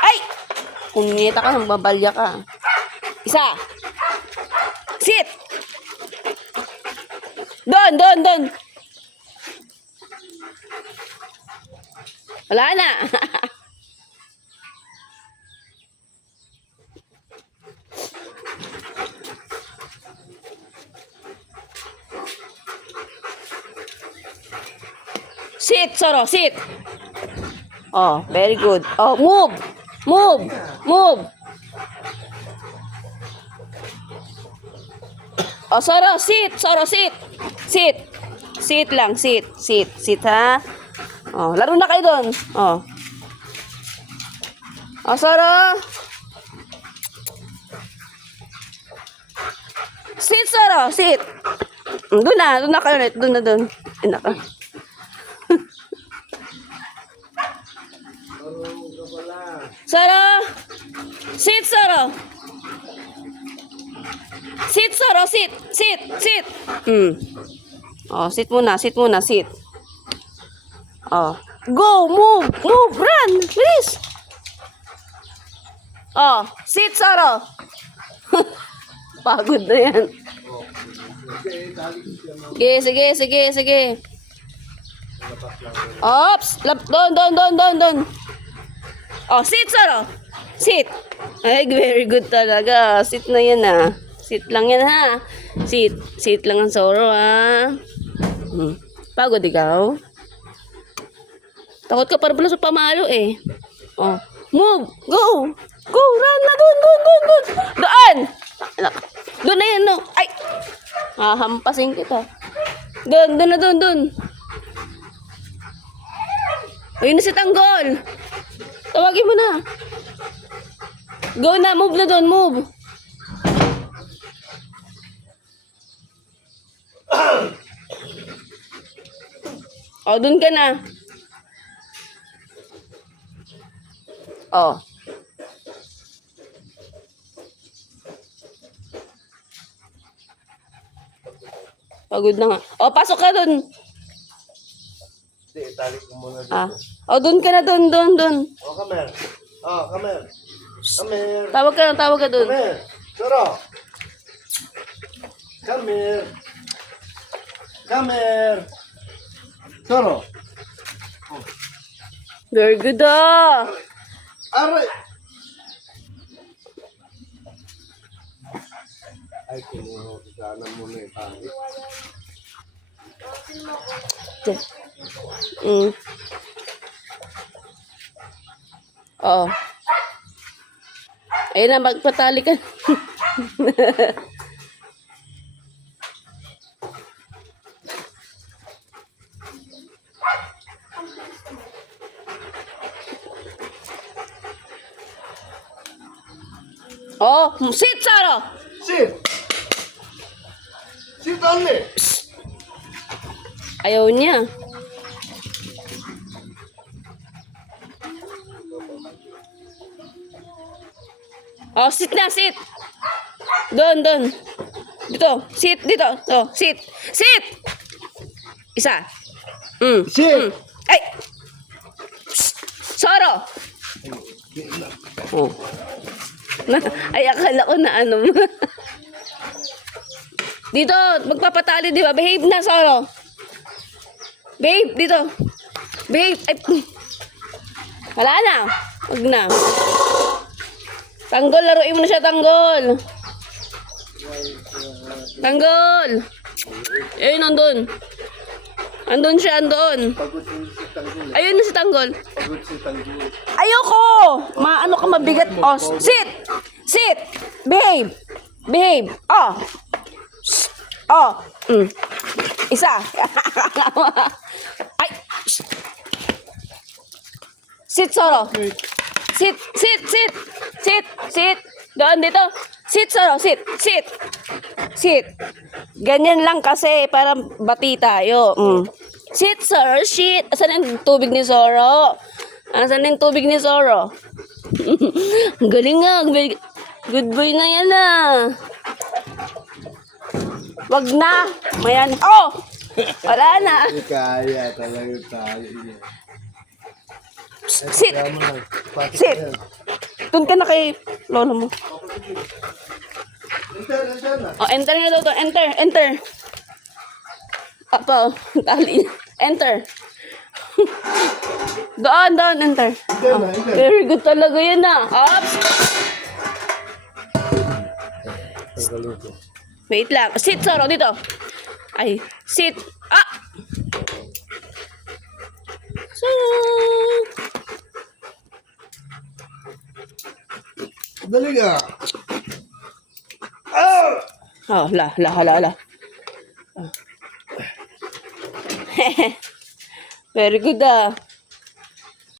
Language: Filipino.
Ay! Punyeta ka, babalya ka. Isa. Sit! Doon. Wala na. Sit, Soro, sit. Oh, very good. Oh, move. Oh, Soro, sit. Sit lang, sit, ha. Oh, laro na kayo doon. Oh. Oh, Soro. Sit, Soro, sit. Doon na kayo ulit. Doon na. Soro. Sit, Soro. Sit, Soro, sit. Oh, sit muna, sit. Oh. Go, move, run, please. Oh, sit, Soro. Pagod na yan. Sige. Ops, doon. Oh, sit, Soro. Sit. Ay, very good talaga. Sit na yan, ah. Sit lang yan, ha. Sit lang ang Soro, ha. Pagod ikaw? Takot ka para pala sa pamalo, eh. Oh, move. Go, run na doon. Doon na yan, no. Ay, hahampasin kita. Doon. Ayun na si Tanggol. Tawagin mo na. Go na, move na doon, move. Oh, doon ka na. Oh. Pagod na nga. Oh, pasok ka doon. Hindi, itali ko muna dito. Oh, doon ka na, doon. Oh, come here. Come here. Tawag ka doon. Come here. Soro. Come here. Soro. Very good, ah. Aray. Ay, kinuha muna yung pangit. Oh. Ayun na, magpatali ka. Oh, sit, Soro. Sit only. Ayaw niya. Oh, sit na, sit. Doon. Dito, sit, dito. Oh, sit. Isa. Sit. Ay! Soro! Oh. Ay, akala ko na ano. Dito, magpapatali, di ba? Behave na, Soro. Behave, dito. Behave. Ay. Wala na. Huwag na. Tanggol, laruin mo na siya, Tanggol. Ayun, nandun. Andun siya. Pagod si Tanggol. Ayun na si Tanggol. Pagod si Tanggol. Ayoko! Maano ka mabigat. Oh, sit! Behave. Oh. Oh. Isa. Ay. Sit, Soro. Sit. Doon dito. Sit, Soro. Sit. Ganyan lang kasi para bati tayo. Sit, Soro. Shit. Asan yung tubig ni Soro? Galing nga. Good boy na yan, ah. Wag na. Mayan. Oh! Wala na. Kaya talaga tayo. Sit. Kaya mo lang. Pati Sit. yan. Doon ka na kay lolo mo. Enter na. Oh, enter na daw to. Enter, enter. Apa, tali. Enter. Doon, enter. Enter na, enter. Very good talaga yan ah. Ops. Tagalog ko. Wait lang. Sit, Soro, dito. Ay, sit. Ah! Soro. Dali ka. Ah! Oh, la. Oh. Very good ah.